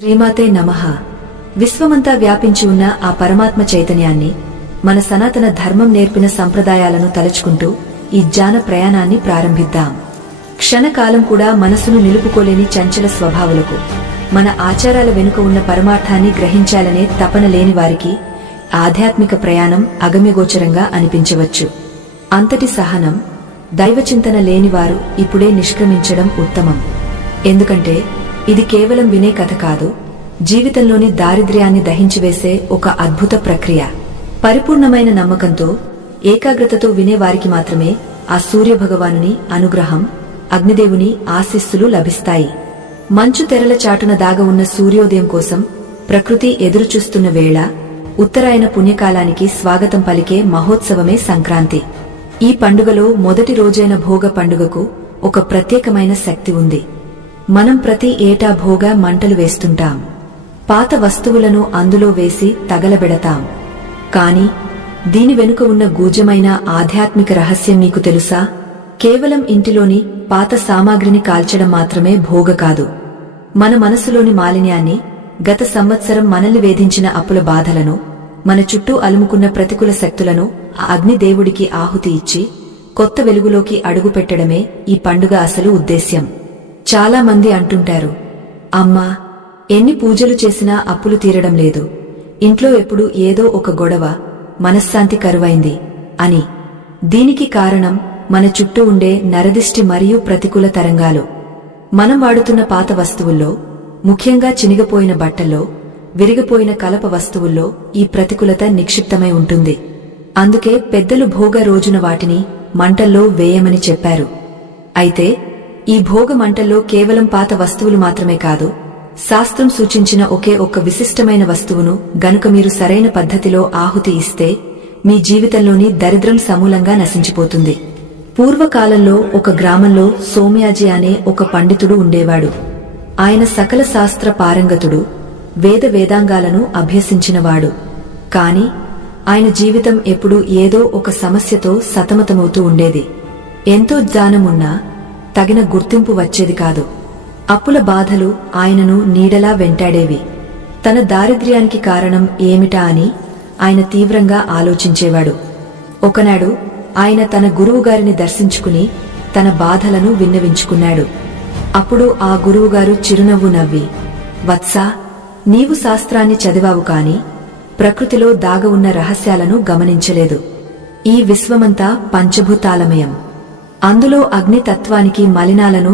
శ్రీమాతే నమః. విశ్వమంతా వ్యాపించి ఉన్న ఆ పరమాత్మ చైతన్యాన్ని, మన సనాతన ధర్మం నేర్పిన సంప్రదాయాలను తలుచుకుంటూ ఈ జ్ఞాన ప్రయాణాన్ని ప్రారంభిద్దాం. క్షణకాలం కూడా మనసును నిలుపుకోలేని చంచల స్వభావులకు, మన ఆచారాల వెనుక ఉన్న పరమార్థాన్ని గ్రహించాలనే తపన లేని వారికి ఆధ్యాత్మిక ప్రయాణం అగమ్యగోచరంగా అనిపించవచ్చు. అంతటి సహనం, దైవచింతన లేనివారు ఇప్పుడే నిష్క్రమించడం ఉత్తమం. ఎందుకంటే ఇది కేవలం వినే కథ కాదు, జీవితంలోని దారిద్ర్యాన్ని దహించివేసే ఒక అద్భుత ప్రక్రియ. పరిపూర్ణమైన నమ్మకంతో, ఏకాగ్రతతో వినేవారికి మాత్రమే ఆ సూర్యభగవానుని అనుగ్రహం, అగ్నిదేవుని ఆశీస్సులు లభిస్తాయి. మంచు తెరల చాటున దాగ ఉన్న సూర్యోదయం కోసం ప్రకృతి ఎదురుచూస్తున్న వేళ, ఉత్తరాయణ పుణ్యకాలానికి స్వాగతం పలికే మహోత్సవమే సంక్రాంతి. ఈ పండుగలో మొదటి రోజైన భోగ పండుగకు ఒక ప్రత్యేకమైన శక్తి ఉంది. మనం ప్రతి ఏటా భోగ మంటలు వేస్తుంటాం, పాత వస్తువులను అందులో వేసి తగలబెడతాం. కాని దీని వెనుక ఉన్న గూఢమైన ఆధ్యాత్మిక రహస్యం మీకు తెలుసా? కేవలం ఇంటిలోని పాత సామాగ్రిని కాల్చడం మాత్రమే భోగ కాదు. మన మనసులోని మాలిన్యాన్ని, గత సంవత్సరం మనల్ని వేధించిన అప్పుల బాధలను, మన చుట్టూ అలుముకున్న ప్రతికూల శక్తులను ఆ అగ్నిదేవుడికి ఆహుతి ఇచ్చి కొత్త వెలుగులోకి అడుగుపెట్టడమే ఈ పండుగ అసలు ఉద్దేశ్యం. చాలా మంది అంటుంటారు, అమ్మా, ఎన్ని పూజలు చేసినా అప్పులు తీరడం లేదు, ఇంట్లో ఎప్పుడు ఏదో ఒక గొడవ, మనశ్శాంతి కరువైంది అని. దీనికి కారణం మన చుట్టూ ఉండే నరదిష్టి మరియు ప్రతికూల తరంగాలు. మనం వాడుతున్న పాత వస్తువుల్లో, ముఖ్యంగా చినిగిపోయిన బట్టల్లో, విరిగిపోయిన కలప వస్తువుల్లో ఈ ప్రతికూలత నిక్షిప్తమై ఉంటుంది. అందుకే పెద్దలు భోగ రోజున వాటిని మంటల్లో వేయమని చెప్పారు. అయితే ఈ భోగ మంటల్లో కేవలం పాత వస్తువులు మాత్రమే కాదు, శాస్త్రం సూచించిన ఒకే ఒక్క విశిష్టమైన వస్తువును గనుక మీరు సరైన పద్ధతిలో ఆహుతి ఇస్తే మీ జీవితంలోని దరిద్రం సమూలంగా నశించిపోతుంది. పూర్వకాలంలో ఒక గ్రామంలో సోమయాజి అనే ఒక పండితుడు ఉండేవాడు. ఆయన సకల శాస్త్ర పారంగతుడు, వేదాంగాలను అభ్యసించినవాడు. కాని ఆయన జీవితం ఎప్పుడూ ఏదో ఒక సమస్యతో సతమతమవుతూ ఉండేది. ఎంతో జ్ఞానమున్నా తగిన గుర్తింపు వచ్చేది కాదు. అప్పుల బాధలు ఆయనను నీడలా వెంటాడేవి. తన దారిద్ర్యానికి కారణం ఏమిటా అని ఆయన తీవ్రంగా ఆలోచించేవాడు. ఒకనాడు ఆయన తన గురువుగారిని దర్శించుకుని తన బాధలను విన్నవించుకున్నాడు. అప్పుడు ఆ గురువుగారు చిరునవ్వు నవ్వి, వత్సా, నీవు శాస్త్రాన్ని చదివావు కాని ప్రకృతిలో దాగ ఉన్న రహస్యాలను గమనించలేదు. ఈ విశ్వమంతా పంచభూతాలమయం. అందులో అగ్నితత్వానికి మలినాలను